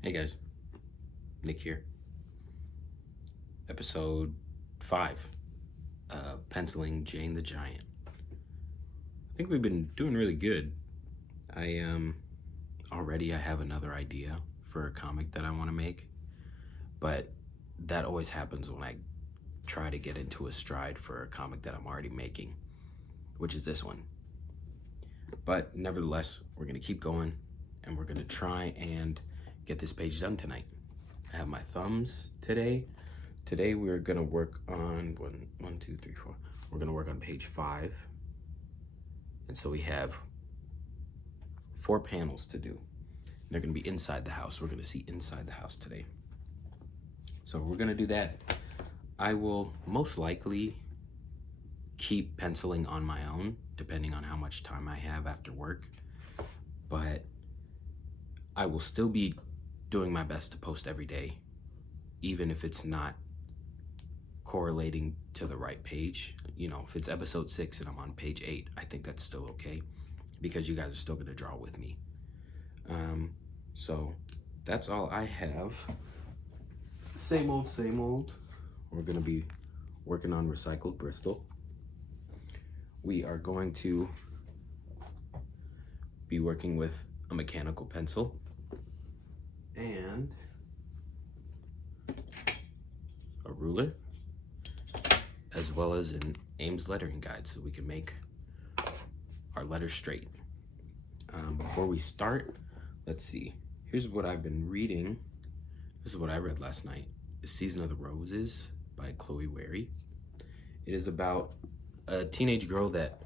Hey guys, Nick here. Episode 5 Penciling Jane the Giant. I think we've been doing really good. I already I have another idea for a comic that I want to make, but that always happens when I try to get into a stride for a comic that I'm already making, which is this one. But nevertheless, we're going to keep going and we're going to try and get this page done tonight. I have my thumbs today. Today we're gonna work on one, two, three, four. We're gonna work on page 5. And so we have 4 panels to do. They're gonna be inside the house. We're gonna see inside the house today. So we're gonna do that. I will most likely keep penciling on my own, depending on how much time I have after work. But I will still be doing my best to post every day, even if it's not correlating to the right page. You know, if it's episode 6 and I'm on page 8, I think that's still okay because you guys are still gonna draw with me. So that's all I have. Same old, same old. We're gonna be working on recycled Bristol. We are going to be working with a mechanical pencil and a ruler, as well as an Ames lettering guide so we can make our letters straight. Before we start, let's see. Here's what I've been reading. This is what I read last night. Season of the Roses by Chloe Wary. It is about a teenage girl that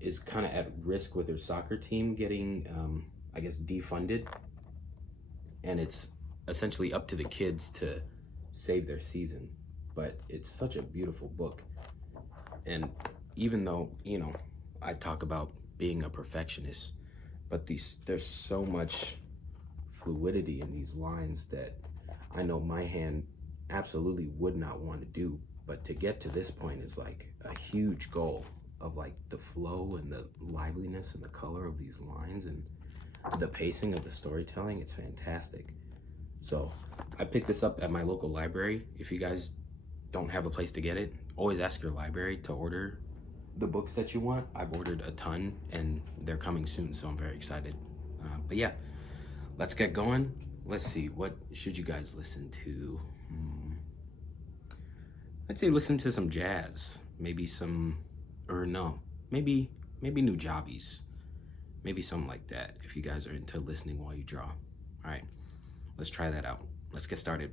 is kind of at risk with her soccer team getting, I guess, defunded. And it's essentially up to the kids to save their season. But it's such a beautiful book. And even though, you know, I talk about being a perfectionist, but there's so much fluidity in these lines that I know my hand absolutely would not want to do. But to get to this point is like a huge goal of like the flow and the liveliness and the color of these lines and the pacing of the storytelling. It's fantastic. So I picked this up at my local library. If you guys don't have a place to get it, always ask your library to order the books that you want. I've ordered a ton and they're coming soon, so I'm very excited. But yeah, let's get going. Let's see, what should you guys listen to? I'd say listen to some jazz, maybe some, or no, maybe new jobbies, maybe something like that if you guys are into listening while you draw. All right, let's try that out. Let's get started.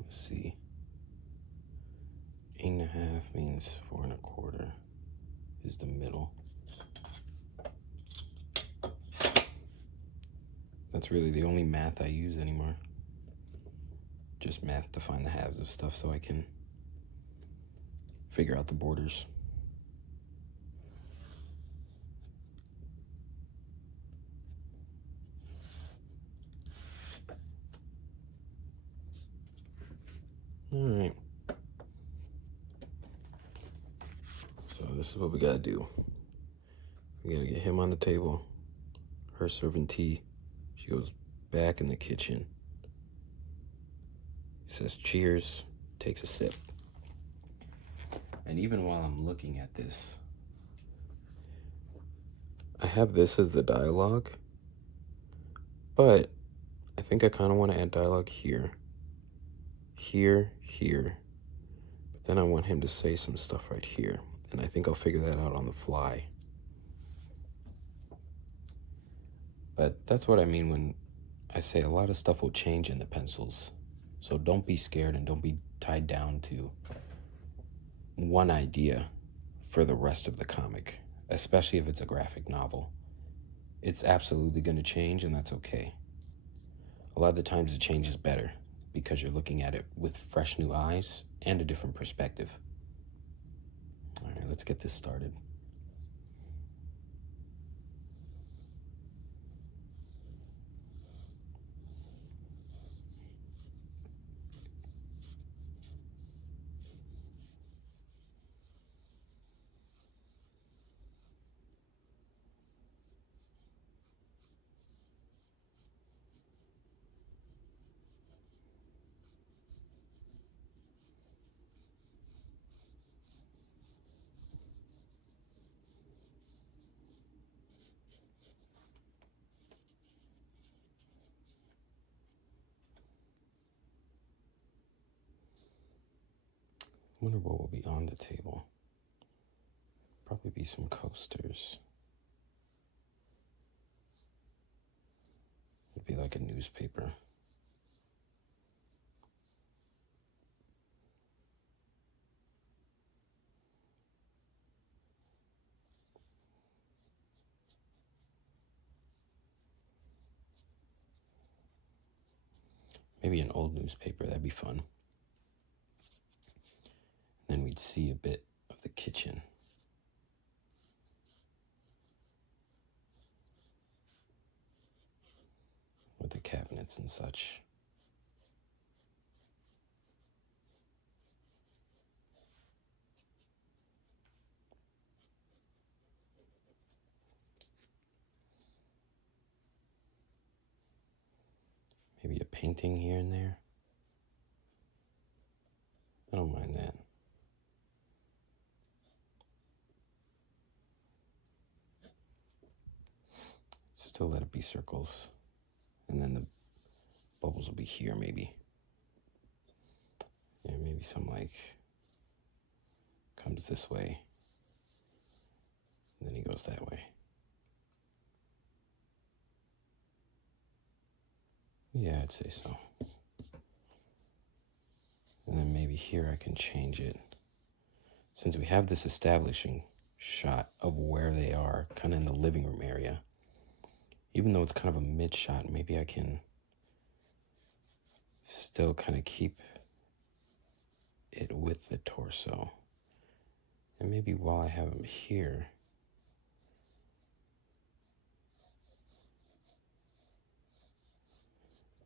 Let's see. 8.5 means 4.25 is the middle. That's really the only math I use anymore. Just math to find the halves of stuff so I can figure out the borders. All right. So this is what we gotta do. We gotta get him on the table, her serving tea. She goes back in the kitchen. He says cheers, takes a sip. And even while I'm looking at this, I have this as the dialogue, but I think I kind of want to add dialogue here, here, but then I want him to say some stuff right here, and I think I'll figure that out on the fly. But that's what I mean when I say a lot of stuff will change in the pencils. So don't be scared and don't be tied down to one idea for the rest of the comic, especially if it's a graphic novel. It's absolutely going to change, and that's okay. A lot of the times the change is better because you're looking at it with fresh new eyes and a different perspective. All right, let's get this started. I wonder what will be on the table. Probably be some coasters. It'd be like a newspaper. Maybe an old newspaper, that'd be fun. Then we'd see a bit of the kitchen. With the cabinets and such. Maybe a painting here and there. I don't mind that. Still let it be circles. And then the bubbles will be here, maybe. Yeah, maybe some like comes this way. And then he goes that way. Yeah, I'd say so. And then maybe here I can change it. Since we have this establishing shot of where they are, kind of in the living room area, even though it's kind of a mid shot, maybe I can still kind of keep it with the torso. And maybe while I have him here,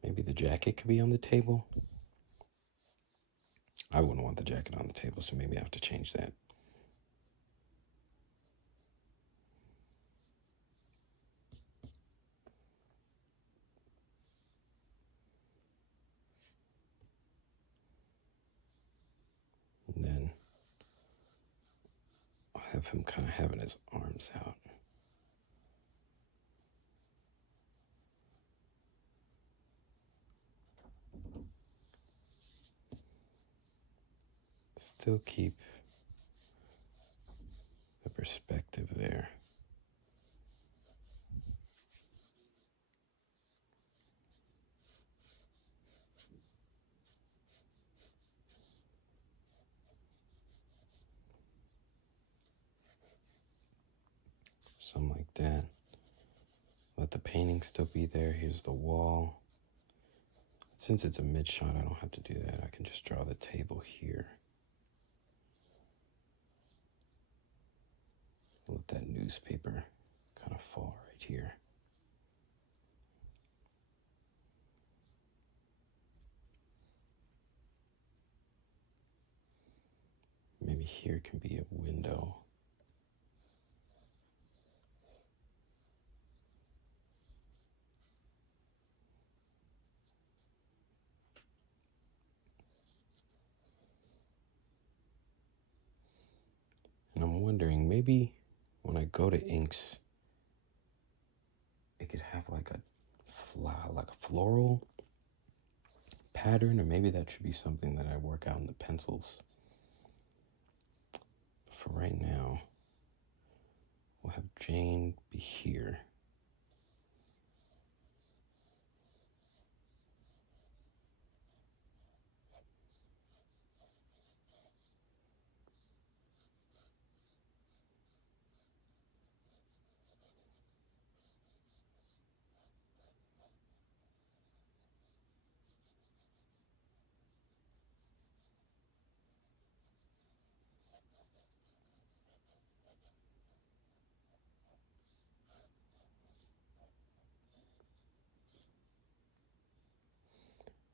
maybe the jacket could be on the table. I wouldn't want the jacket on the table, so maybe I have to change that. And then I'll have him kind of having his arms out. Still keep the perspective there. Something like that. Let the painting still be there. Here's the wall. Since it's a mid shot, I don't have to do that. I can just draw the table here. Let that newspaper kind of fall right here. Maybe here can be a window. And I'm wondering, maybe when I go to inks, it could have like a floral pattern, or maybe that should be something that I work out in the pencils. But for right now, we'll have Jane be here.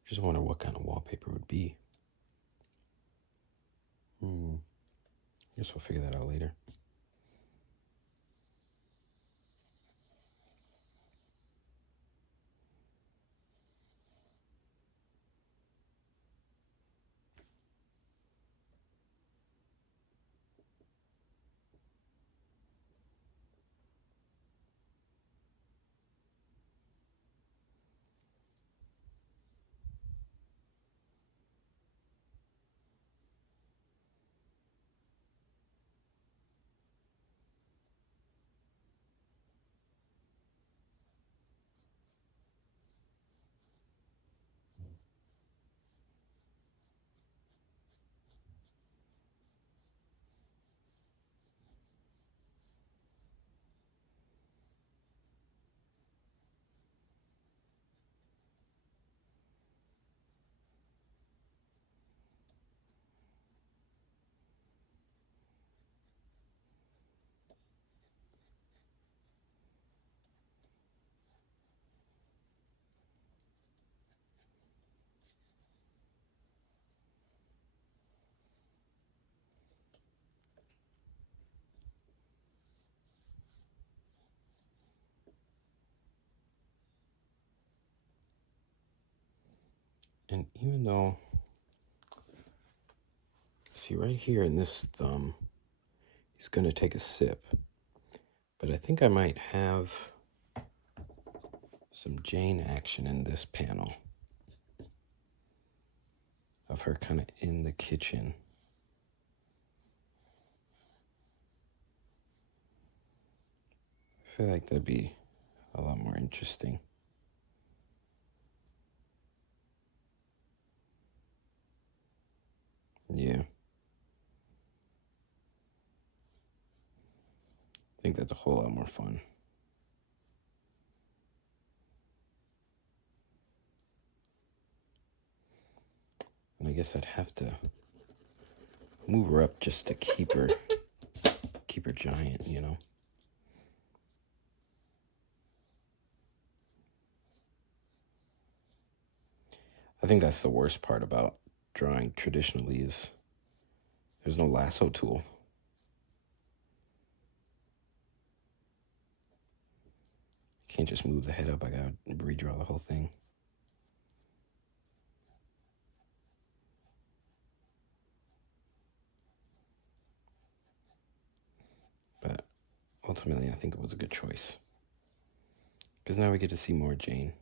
Just wonder what kind of wallpaper would be. Guess we'll figure that out later. And even though, see right here in this thumb, he's going to take a sip. But I think I might have some Jane action in this panel of her kind of in the kitchen. I feel like that'd be a lot more interesting. Yeah. I think that's a whole lot more fun. And I guess I'd have to move her up just to keep her giant, you know. I think that's the worst part about drawing traditionally is there's no lasso tool. Can't just move the head up. I gotta redraw the whole thing. But ultimately, I think it was a good choice. Because now we get to see more Jane.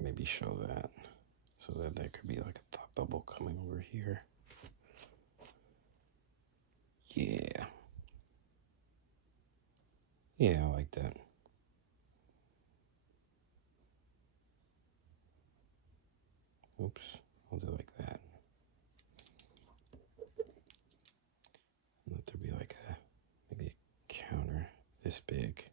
Maybe show that so that there could be like a thought bubble coming over here. Yeah. Yeah, I like that. Oops, I'll do it like that. Let there be like maybe a counter this big.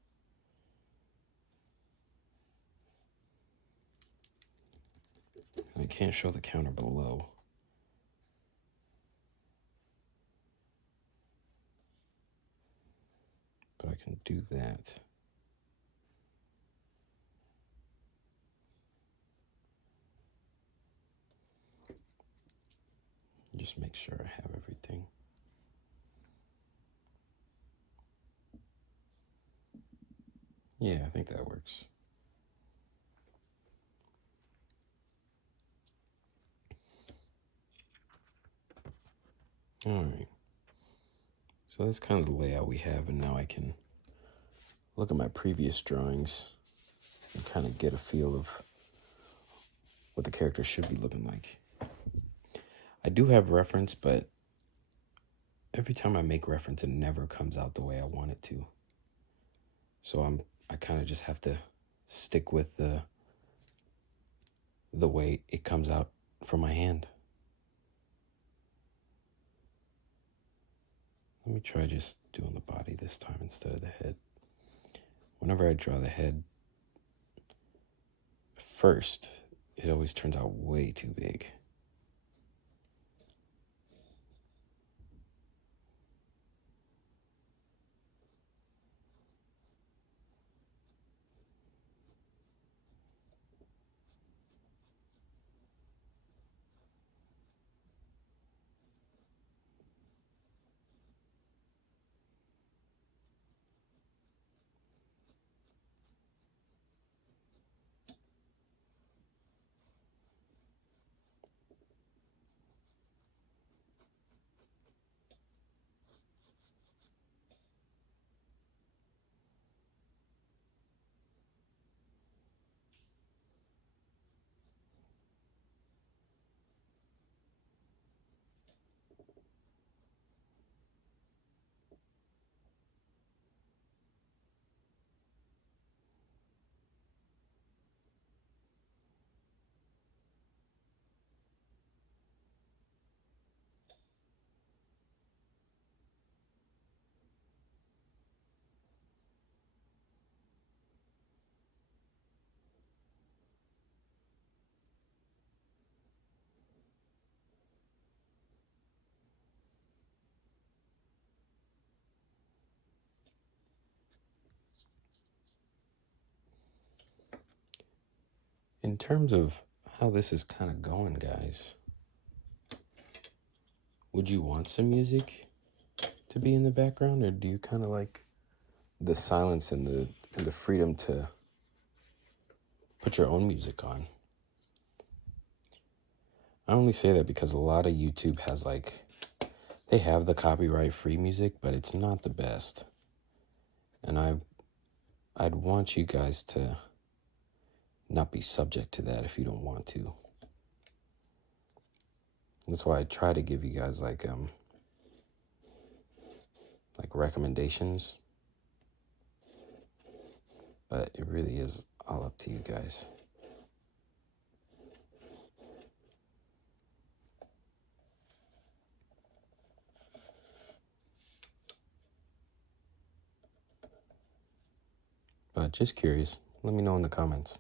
And I can't show the counter below. But I can do that. Just make sure I have everything. Yeah, I think that works. All right. So that's kind of the layout we have, and now I can look at my previous drawings and kind of get a feel of what the character should be looking like. I do have reference, but every time I make reference, it never comes out the way I want it to. So I kind of just have to stick with the way it comes out from my hand. Let me try just doing the body this time instead of the head. Whenever I draw the head first, it always turns out way too big. In terms of how this is kind of going, guys, would you want some music to be in the background, or do you kind of like the silence and the freedom to put your own music on? I only say that because a lot of YouTube has they have the copyright free music, but it's not the best. And I'd want you guys to not be subject to that if you don't want to. That's why I try to give you guys like recommendations, but it really is all up to you guys. But just curious, let me know in the comments.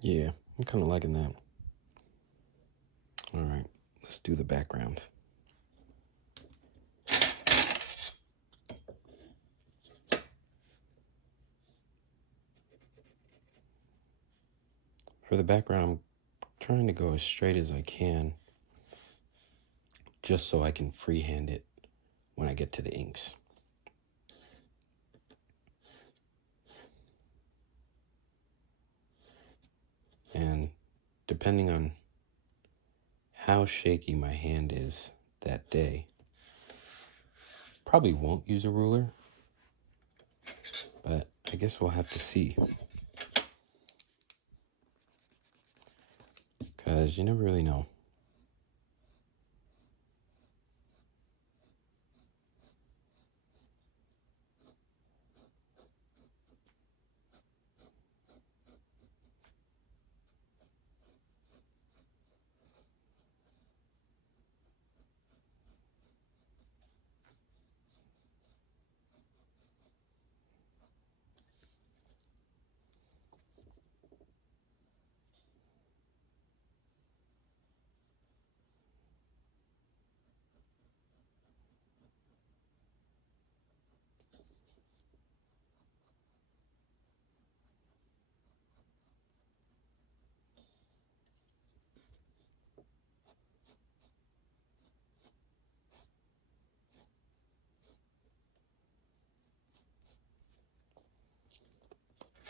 Yeah, I'm kind of liking that. All right, let's do the background. For the background, I'm trying to go as straight as I can, just so I can freehand it when I get to the inks. And depending on how shaky my hand is that day, probably won't use a ruler, but I guess we'll have to see. Because you never really know.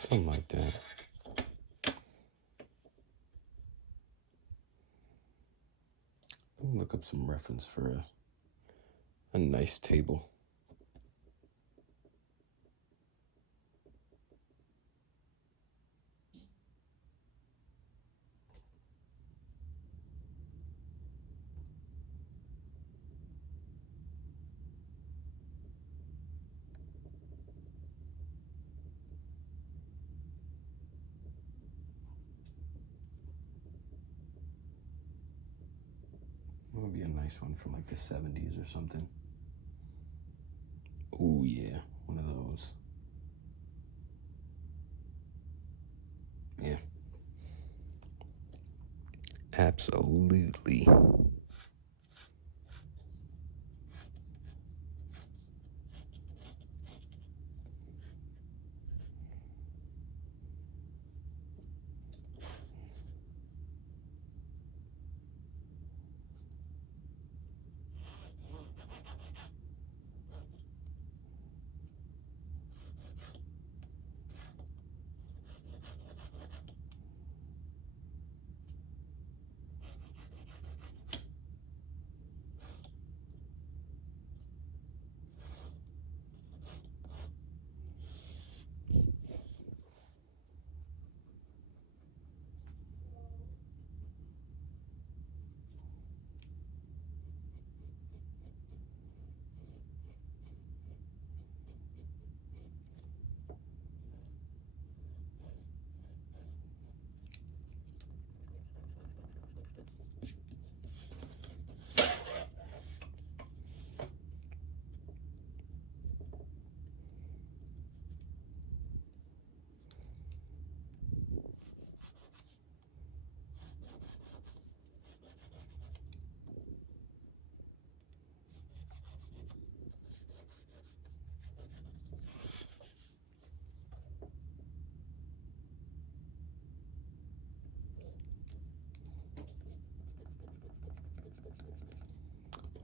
Something like that. Let me look up some reference for a nice table. What would be a nice one from like the 70s or something? Oh yeah, one of those. Yeah. Absolutely.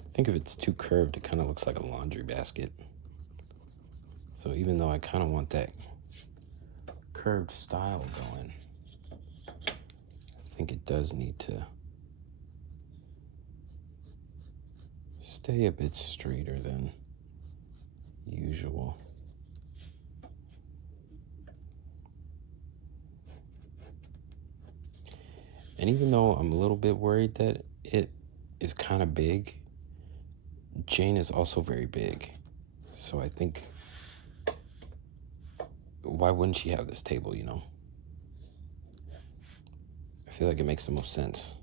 I think if it's too curved, it kind of looks like a laundry basket. So even though I kind of want that curved style going, I think it does need to stay a bit straighter than usual. And even though I'm a little bit worried that it is kind of big, Jane is also very big. So I think, why wouldn't she have this table, you know? I feel like it makes the most sense.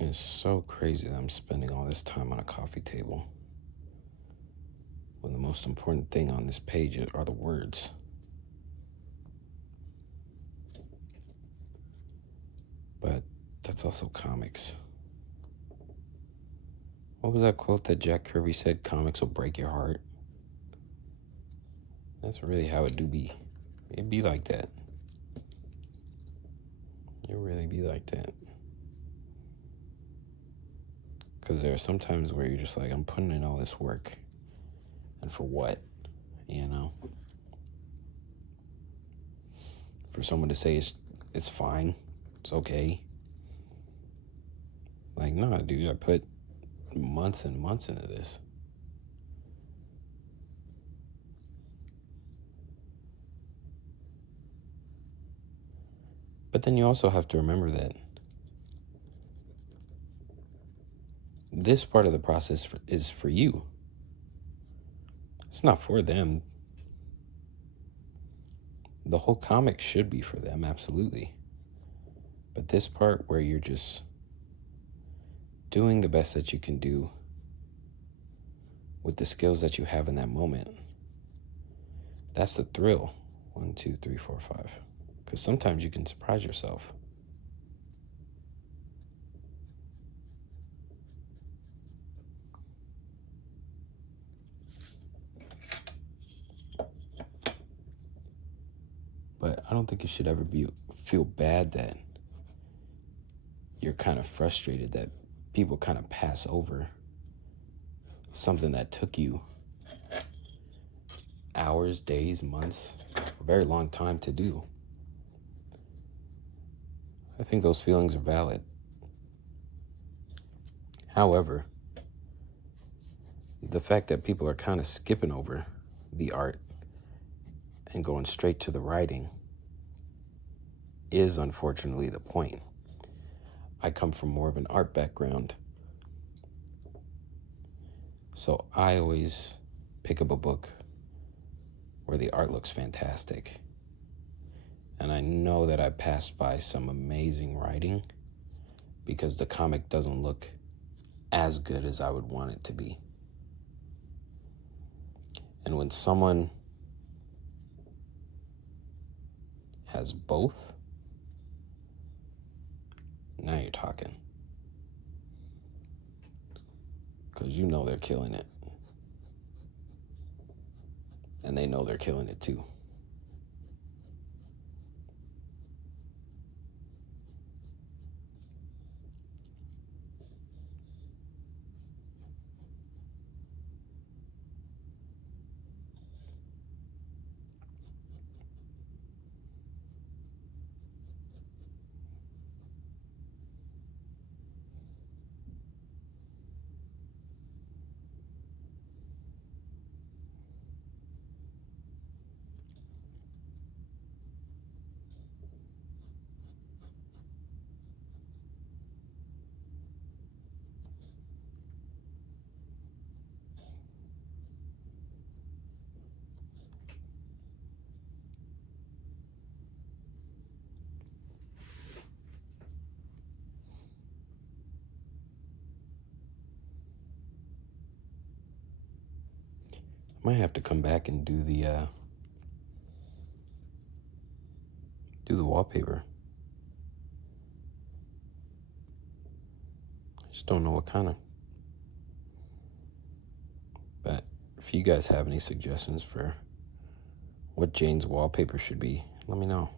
It's so crazy that I'm spending all this time on a coffee table when the most important thing on this page are the words. But that's also comics. What was that quote that Jack Kirby said? Comics will break your heart. That's really how it do be. It be like that. It really be like that. Because there are some times where you're just like, I'm putting in all this work. And for what? You know? For someone to say it's fine. It's okay. Like, no, dude, I put months and months into this. But then you also have to remember that this part of the process is for you. It's not for them. The whole comic should be for them, absolutely. But this part where you're just doing the best that you can do with the skills that you have in that moment, that's the thrill. 1, 2, 3, 4, 5. Because sometimes you can surprise yourself. But I don't think you should ever feel bad that you're kind of frustrated that people kind of pass over something that took you hours, days, months, a very long time to do. I think those feelings are valid. However, the fact that people are kind of skipping over the art and going straight to the writing is unfortunately the point. I come from more of an art background, so I always pick up a book where the art looks fantastic. And I know that I passed by some amazing writing because the comic doesn't look as good as I would want it to be. And when someone has both, now you're talking. Because you know they're killing it. And they know they're killing it too. I might have to come back and do the wallpaper. I just don't know what kind of. But if you guys have any suggestions for what Jane's wallpaper should be, let me know.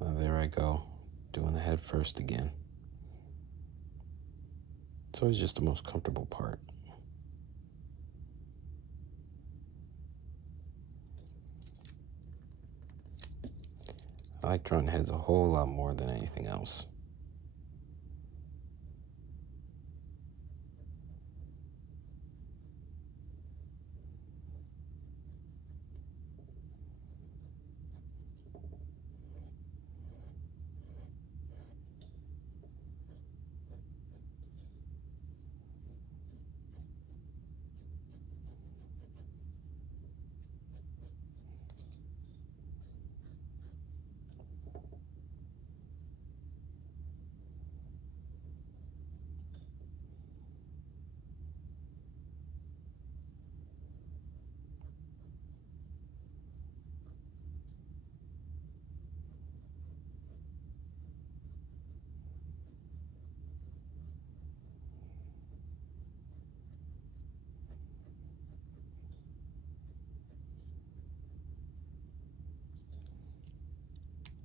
There I go, doing the head first again. It's always just the most comfortable part. I like drawing heads a whole lot more than anything else.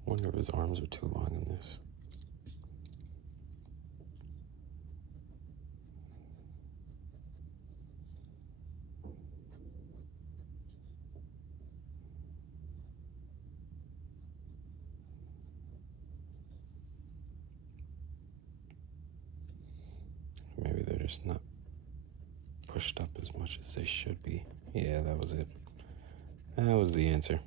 Wonder if his arms are too long in this. Maybe they're just not pushed up as much as they should be. Yeah, that was it. That was the answer.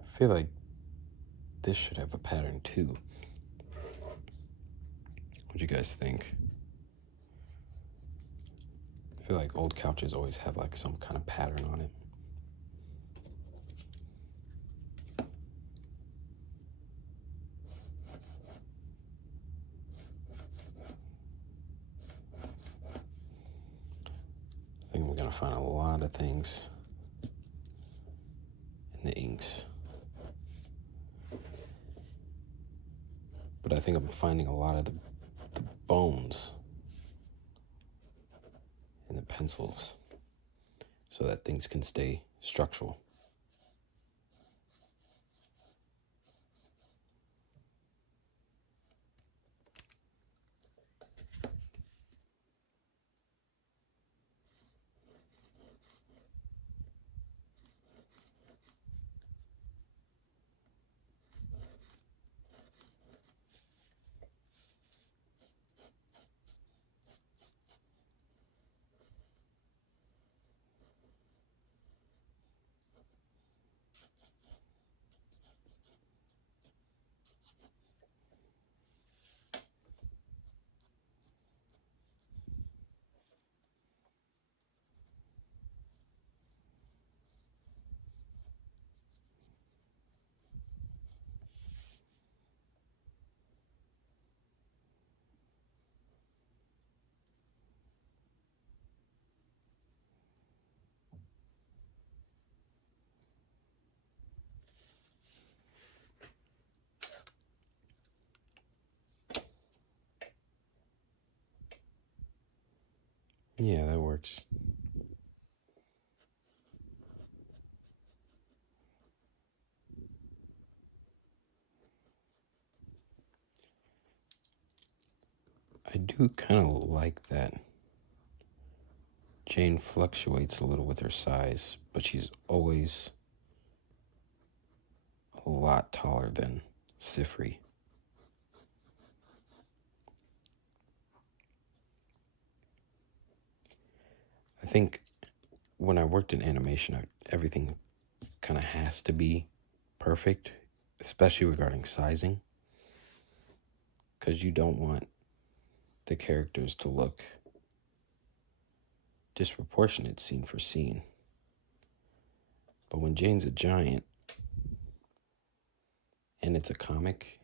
I feel like this should have a pattern too. What do you guys think? I feel like old couches always have like some kind of pattern on it. I think we're gonna find a lot of things in the inks. But I think I'm finding a lot of the bones in the pencils so that things can stay structural. Yeah, that works. I do kind of like that Jane fluctuates a little with her size, but she's always a lot taller than Sifri. I think when I worked in animation, everything kind of has to be perfect, especially regarding sizing, because you don't want the characters to look disproportionate scene for scene. But when Jane's a giant and it's a comic,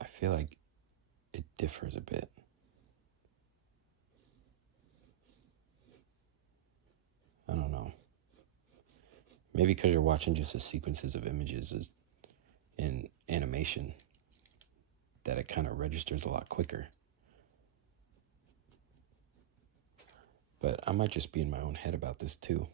I feel like it differs a bit. I don't know. Maybe because you're watching just the sequences of images in animation that it kind of registers a lot quicker. But I might just be in my own head about this too.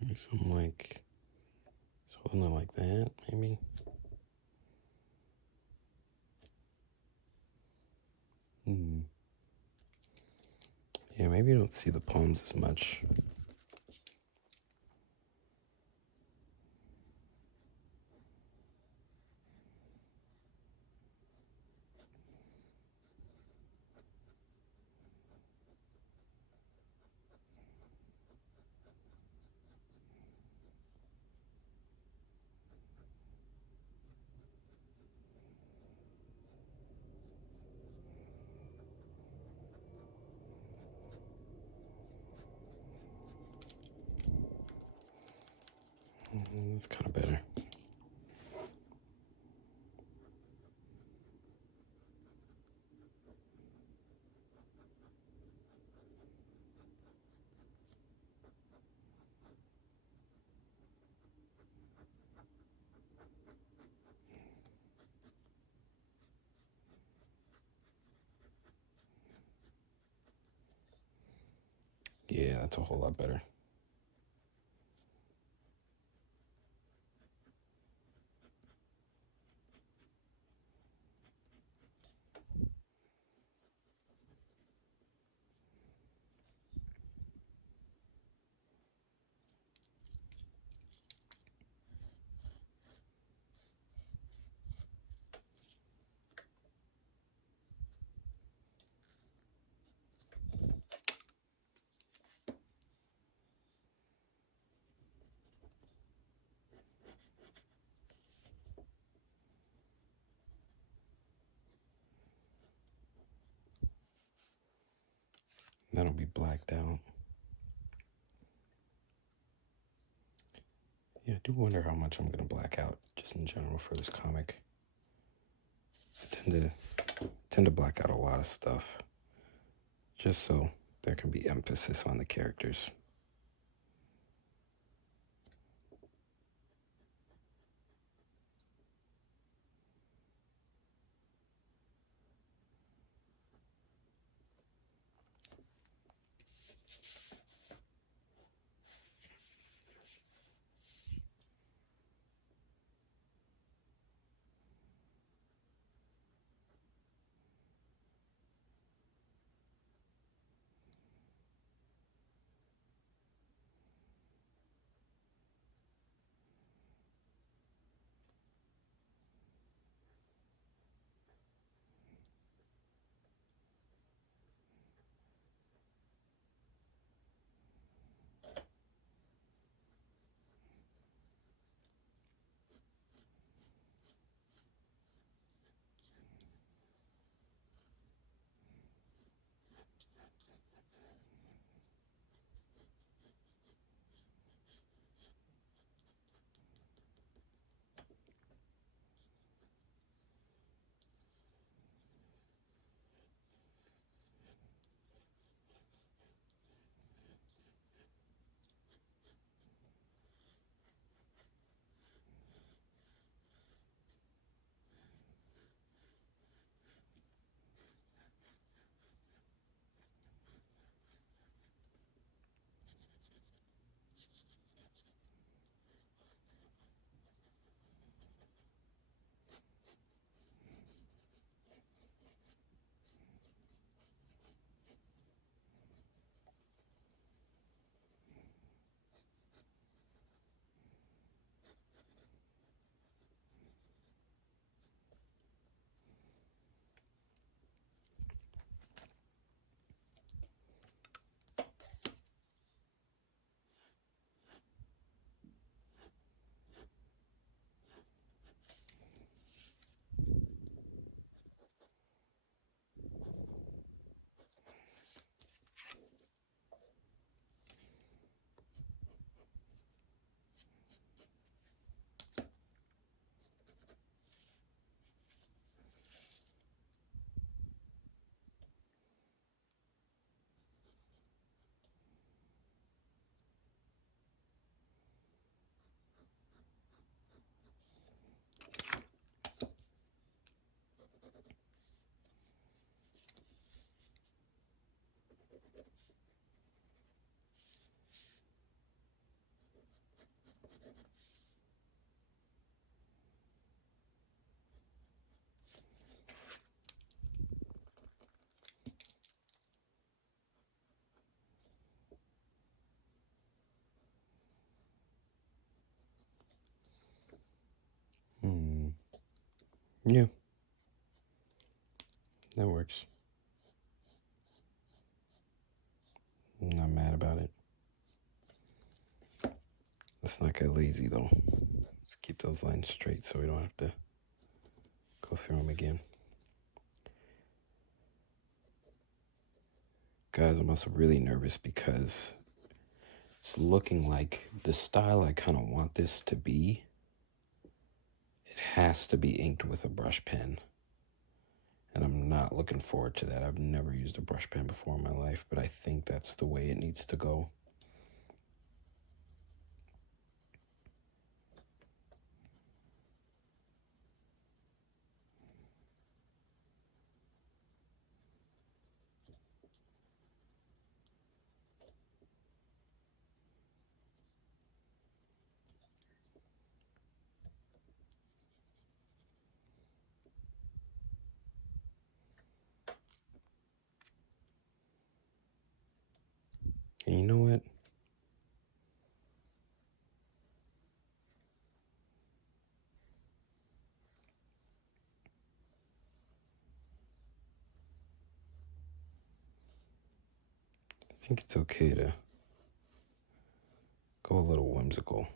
Maybe something like something like that, maybe. Yeah, maybe you don't see the palms as much. That's kind of better. Yeah, that's a whole lot better. That'll be blacked out. Yeah, I do wonder how much I'm going to black out just in general for this comic. I tend to black out a lot of stuff just so there can be emphasis on the characters. Yeah, that works. I'm not mad about it. Let's not get lazy though. Let's keep those lines straight so we don't have to go through them again. Guys, I'm also really nervous because it's looking like the style I kind of want this to be. It has to be inked with a brush pen. And I'm not looking forward to that. I've never used a brush pen before in my life, but I think that's the way it needs to go. And you know what? I think it's okay to go a little whimsical.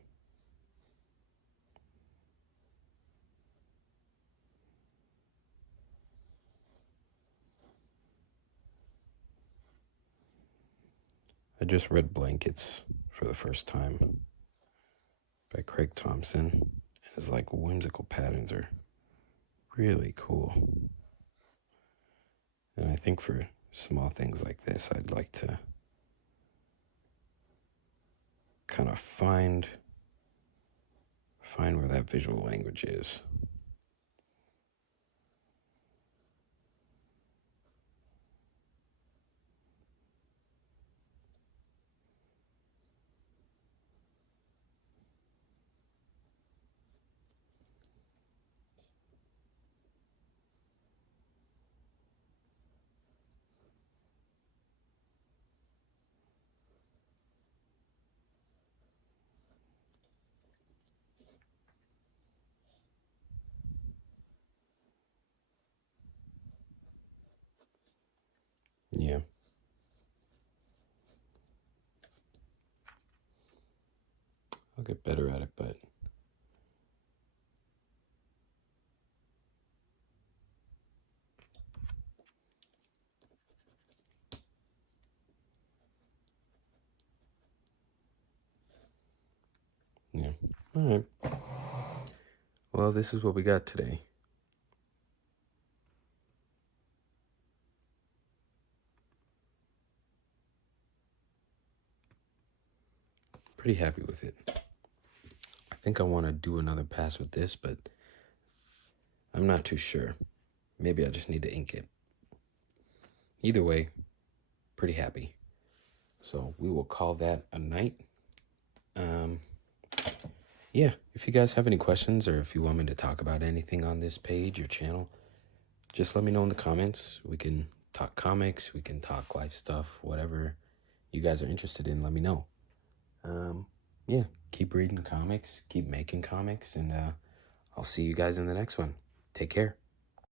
I just read Blankets for the first time by Craig Thompson. And his like whimsical patterns are really cool. And I think for small things like this, I'd like to kind of find where that visual language is. Yeah. I'll get better at it, but yeah. All right. Well, this is what we got today. Pretty happy with it. I think I want to do another pass with this, but I'm not too sure. Maybe I just need to ink it. Either way, pretty happy. So we will call that a night. Yeah, if you guys have any questions or if you want me to talk about anything on this page or channel, just let me know in the comments. We can talk comics, we can talk life stuff, whatever you guys are interested in, let me know. Yeah, keep reading comics, keep making comics, and I'll see you guys in the next one. Take care.